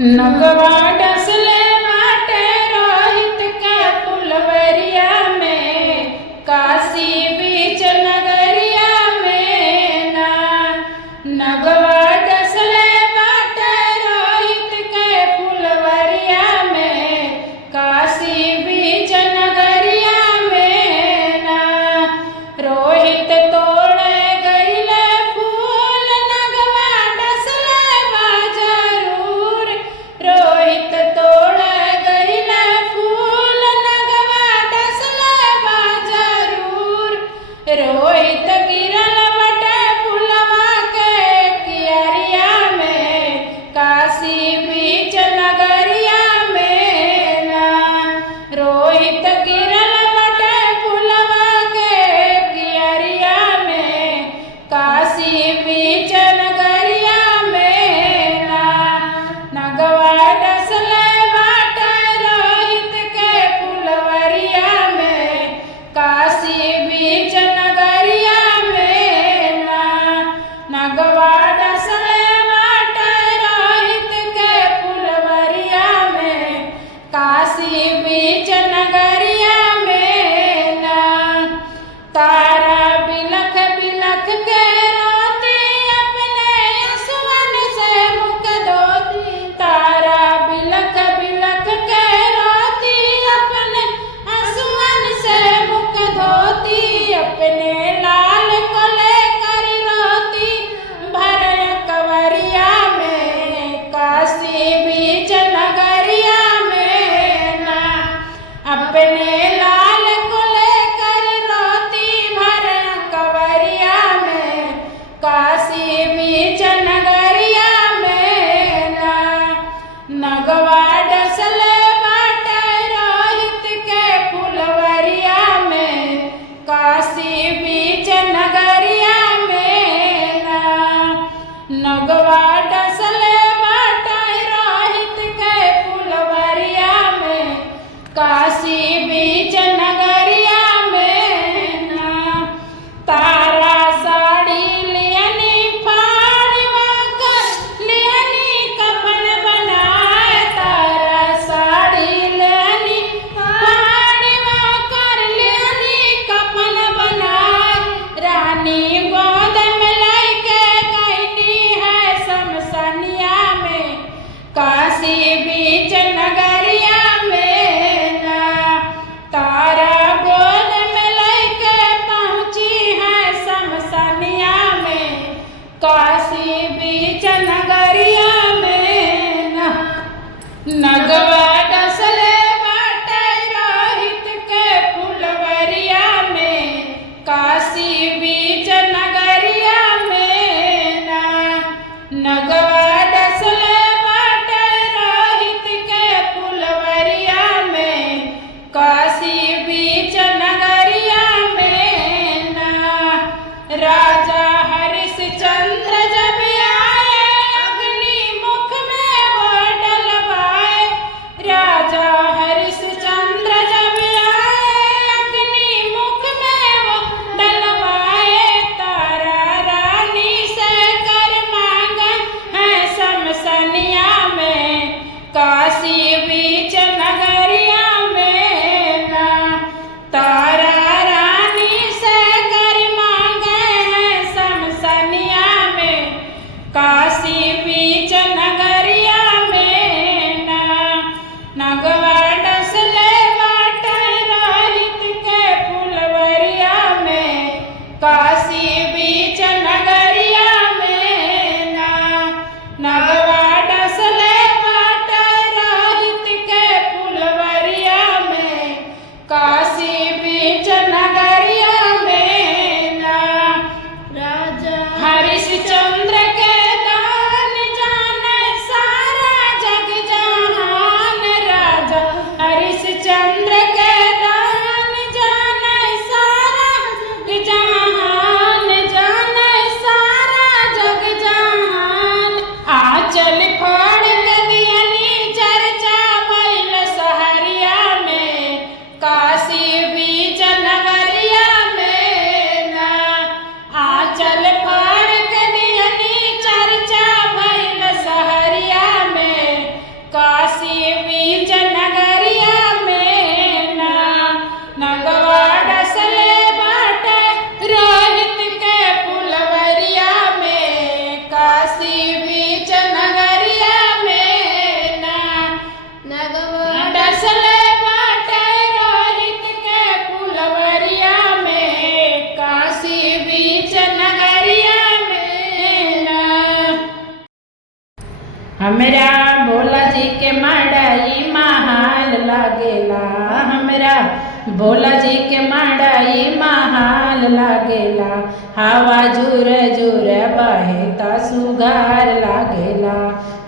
नगवा डसले बाटे रोहित के फुलवरिया में, काशी बीच नगरिया में ना। नगवा डसले बाटे रोहित के फुलवरिया में, काशी बीच नगरिया में ना। रोहित तोड़े गईले फूल, नगवा डसले बा जरूर। रोहित तोड़े गईले फूल, नगवा डसले बा जरूर। रोहित गिरल बटे फुलवा के कियरिया में, काशी बीच नगरिया में ना। रोहित गिरल बटे फुलवा के कियरिया में, काशी बीच नगरिया में ना। नगवा डसले बाटे रोहित के फुलवरिया में, काशी बीच नगरिया में ना। नगवा डसले बाटे रोहित के फुलवरिया में, काशी बीच नगरिया में ना। तारा बिलख बिलख के रोती, अपने आंसुअन से मुख धोती। तारा बिलख बिलख के रोती, अपने आंसुअन से मुख धोती। अपने लाल को लेकर रोती, भर कवरिया में, काशी बीच नगरिया में ना। अपने लाल को लेकर रोती, भर कवरिया में, काशी बीच नगरिया में ना। नगवा डसले बाटे रोहित के फुलवरिया में, काशी बीच नगरिया में ना। नगवा डसले बाटे रोहित के फुलवरिया में, काशी बीच नगरिया में ना। तारा साड़ी लियनी फाड़वा कर, लियनी कफन बनाए। तारा साड़ी लियनी फाड़वा कर, लियनी कफन बनाए। रानी गोद में लइके गईनी है शमशानिया में, काशी बीच नगरिया में ना। तारा गोद में लइके पहुंची है शमशानिया में, काशी बीच नगरिया में ना। नगवा डसले बाटे रोहित के फुलवरिया में, काशी बीच नगरिया में ना। नगवा डसले बाटे रोहित हमरा भोला जी के मड़ाई महाल लागेला, हमरा भोला जी के मड़ाई महाल लागेला। हवा झूर झूर बहे ता सुघार लागेला,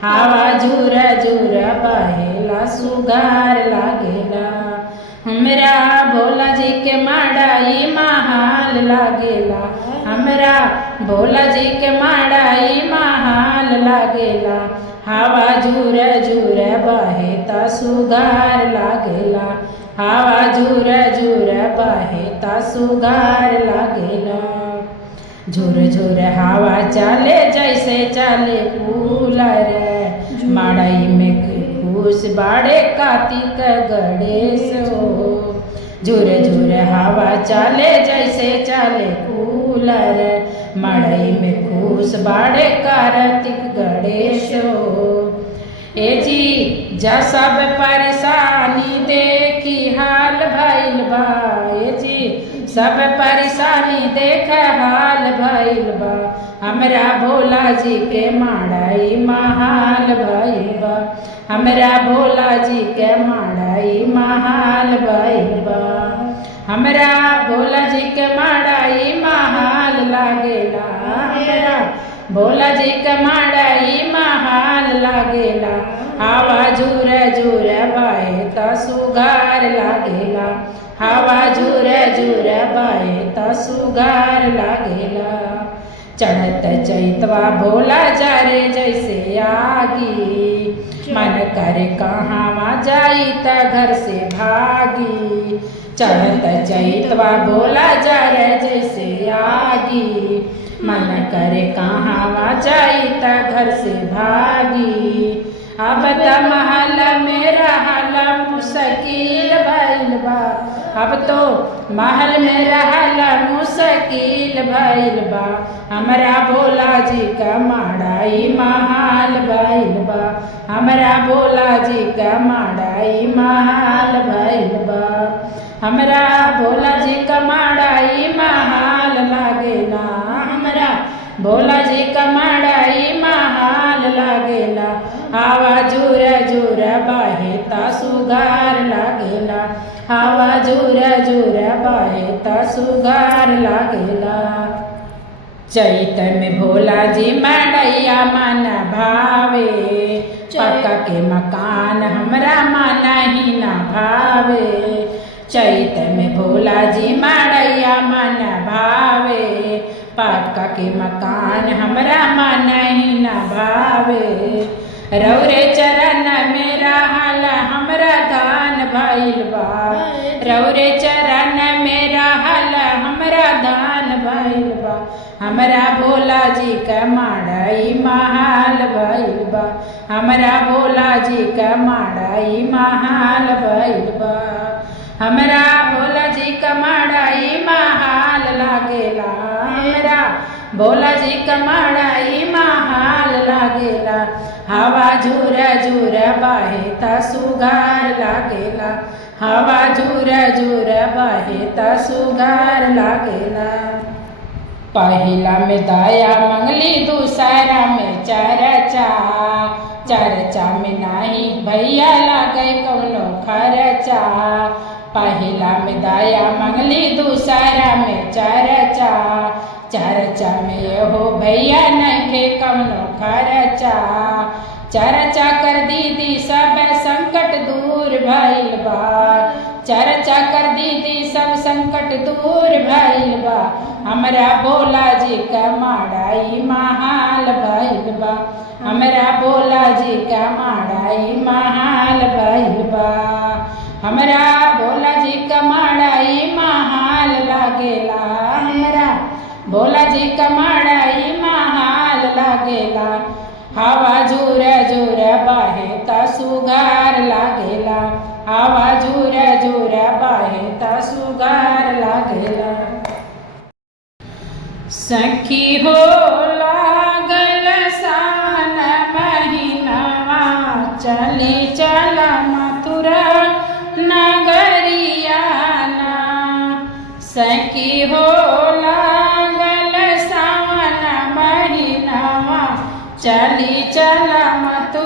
हवा झूर झूर बहेला सुघार लागेला। हमरा भोला जी के मड़ाई महाल लागेला, हमरा भोला जी के मड़ाई महाल लागेला। हवा झूर झूर बहे ता सुघार लागेला, हवा झूर झूर बहे ता सुघार लागेला। झूर झूर हवा चले जैसे चले कूलर, मड़ई में खुश बाड़े कार्तिक गणेश हो। झूर झूर हवा चले जैसे चले कूलर, मड़ई में खुश बाड़े कार्तिक गणेश हो। ए जी जा सब परेशानी देखी हाल भइल बा, ए जी सब परेशानी देख हाल भइल बा। हमरा भोला जी के मड़ाई महाल भइल बा, हमरा भोला जी के मड़ाई महाल भइल बा। हमरा भोला जी के मड़ाई महाल लागेला, हमरा भोला जी के मड़ाई महाल लागेला। हवा झूर झूर बहे ता सुघार लागेला, हवा झूर झूर बहे ता सुघार लागेला। चढ़त चैतवा भोला जारे जैसे आगी, मन करे कहाँ जाई त घर से भागी। चढ़त चैतवा भोला जारे जैसे आगी, मन करे कहाँ जाई त घर से भागी। अब त महल में रहल मुश्किल भइल बा, अब तो महल में रहल मुश्किल भइल बा। हमरा भोला जी का मड़ाई महाल भइल बा, हमरा भोला जी का मड़ाई महाल भइल बा। हमरा भोला जी का मड़ाई महाल लागेला, हमरा भोला जी का मड़ाई महाल लागेला। हवा झूर झूर बहे ता सुघार लागेला, हवा झूर झूर बहे ता सुघार लागेला। चैत में भोला जी मड़ैया मन भावे, पक्का के मकान हमरा मन ही न भावे। चैत में भोला जी मड़ैया मन भावे, पक्का के मकान हमरा मन ही न भावे। रौरे चरण में रहल हमरा दान भइल बा, रौरे चरण में रहल हमरा दान भइल बा। हमरा भोला जी का मड़ाई महाल भइल बा, हमरा भोला जी का मड़ाई महाल भइल बा। हमरा भोला जी का मड़ाई महाल लागेला, हमरा भोला जी का मड़ाई महाल लागेला। हवा झूर झूर बहे ता सुघार लागेला, हवा झूर झूर बहे ता सुघार लागेला। पहिला में दया मंगली दूसरा में चर्चा, चर्चा में नाही भैया लागे कौनो खर्चा। पहिला में दया मंगली दूसरा में चर्चा, चर्चा में हो भैया नहीं कौनो खर्चा। चर्चा कर दीदी सब संकट दूर भइल बा, चर्चा कर दीदी सब संकट दूर भइल बा। हमरा भोला जी का मड़ाई महाल भइल बा, हमरा भोला जी का मड़ाई महाल भइल बा। हमरा भोला जी का मड़ाई महाल लागेला, हमरा भोला जी का मड़ाई महाल लागेला। हवा झूर झूर बहे ता सुघार लागेला, हवा झूर झूर बहे ता सुघार लागेला। सखी हो लागल सावन महीनवा, चली चल मथुरा नगरिया ना। सखी हो लागल सावन महीनवा, चली चल मथुरा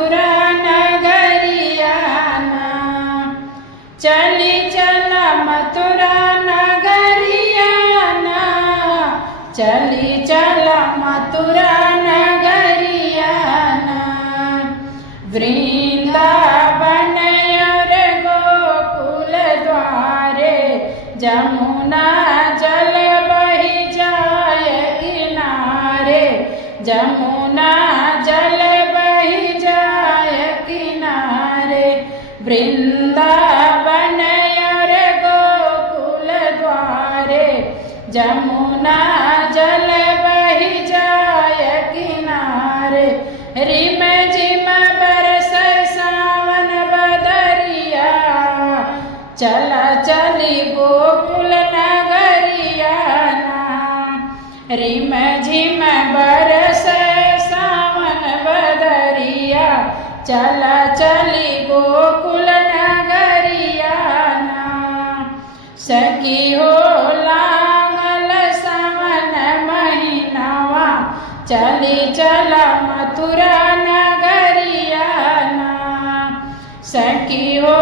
मथुरा नगरिया ना। वृंदावन और गोकुल द्वारे जमुना जल बही जाय किनारे, जमुना जल बही जाय किनारे। वृंदावन और गोकुल द्वारे जमुना जल बही जाय किनारे। रिम झिम बरस सावन बदरिया, चला चली गोकुल नगरिया ना। रिम झिम बरस सावन बदरिया, चला चली गोकुल नगरिया ना। सखी हो लागल सावन महीनावा, चली चला मथुरा नगरिया ना। सखी हो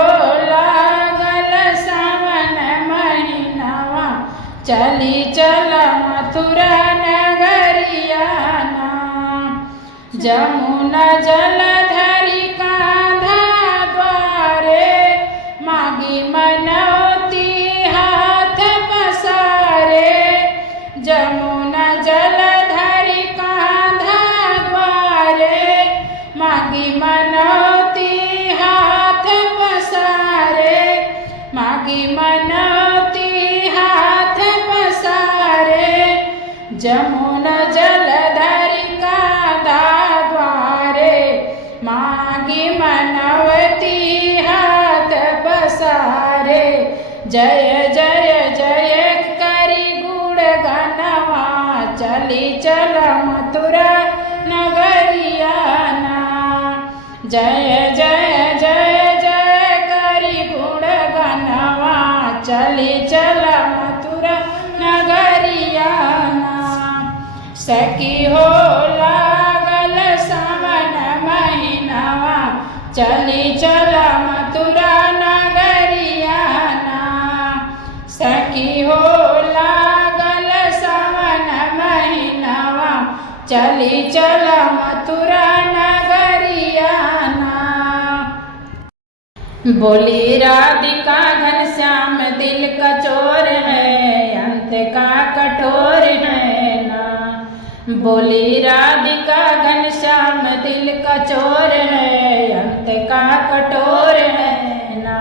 लागल सावन महीनावा, चली चला मथुरा नगरिया ना। जमुना जलधरी कांधा द्वारे, मागी मनौती हाथ पसारे। जमुना जलधरी कांधा द्वारे, मागी मनौती हाथ पसारे। मागी मनौती हाथ पसारे। जमुना जलधरी कांधा द्वारे, मागी मनौती हाथ पसारे। जय जय जय करी गुण गनवा, चली चला मथुरा नगरिया ना। जय जय जय जय करी गुण गनवा, चली चला मथुरा नगरिया ना। सखी हो लागल सावन महीनावा, चली चला मथुरा नगरिया ना। सखी हो लागल सावन महीनावा, चली चला मथुरा नगरिया ना। बोली राधिका घनश्याम दिल का चोर है, अंत का कठोर है ना। बोली राधिका घनश्याम दिल का चोर है, अंत का कठोर है ना।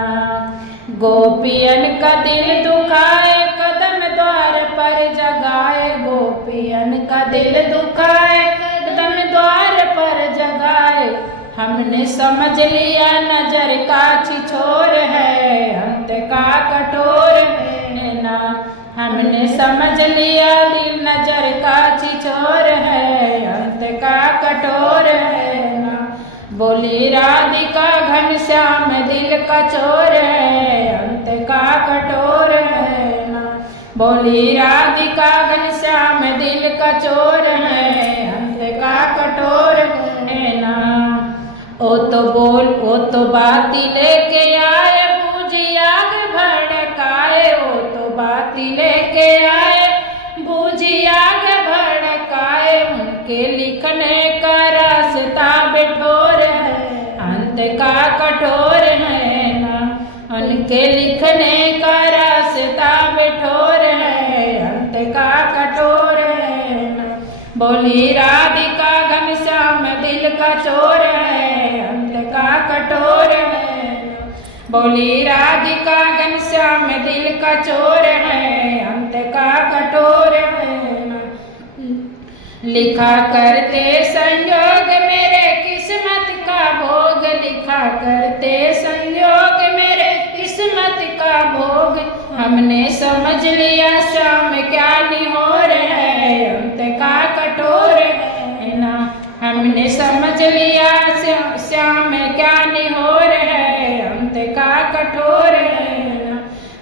गोपियन का दिल दुखाए, कदम द्वार पर जगाए। गोपियन का दिल दुखाए, कदम द्वार पर जगाए। हमने समझ लिया नजर का छिछोर है, अंत का कठोर है ना। हमने समझ लिया दिल नजर का छिछोर है, अंत का कठोर है ना। बोली राधिका घनश्याम दिल का चोर है, अंत का कठोर है ना। बोली राधिका घनश्याम दिल का चोर है, अंत का कठोर है ना। ओ तो बोल ओ तो बाती लेके आए, बूझी आग भड़काए। ओ तो बाती लेके आए, बूझी आग भड़काए। उनके लिखने का रास्ता बिठोर है, अंत का कठोर है ना। उनके लिखने का रास्ता बिठोर है, अंत का कठोर है ना। बोली राधिका घनश्याम दिल का चोर है, अंत का कठोर है ना। बोली राधिका घनश्याम दिल का चोर है, अंत का कठोर है ना। लिखा करते संयोग मेरे किस्मत का भोग, लिखा करते संयोग मेरे किस्मत का भोग। हमने समझ लिया श्याम क्या निहोर है, अंत का कठोर है ना। हमने समझ लिया श्याम क्या निहोर है, अंत का कठोर है ना।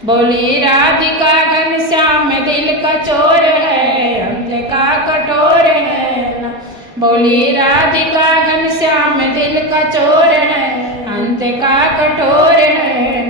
बोली राधिका घनश्याम दिल का चोर है, अंत का कठोर है ना। बोली राधिका घनश्याम दिल का चोर है, अंत का कठोर है।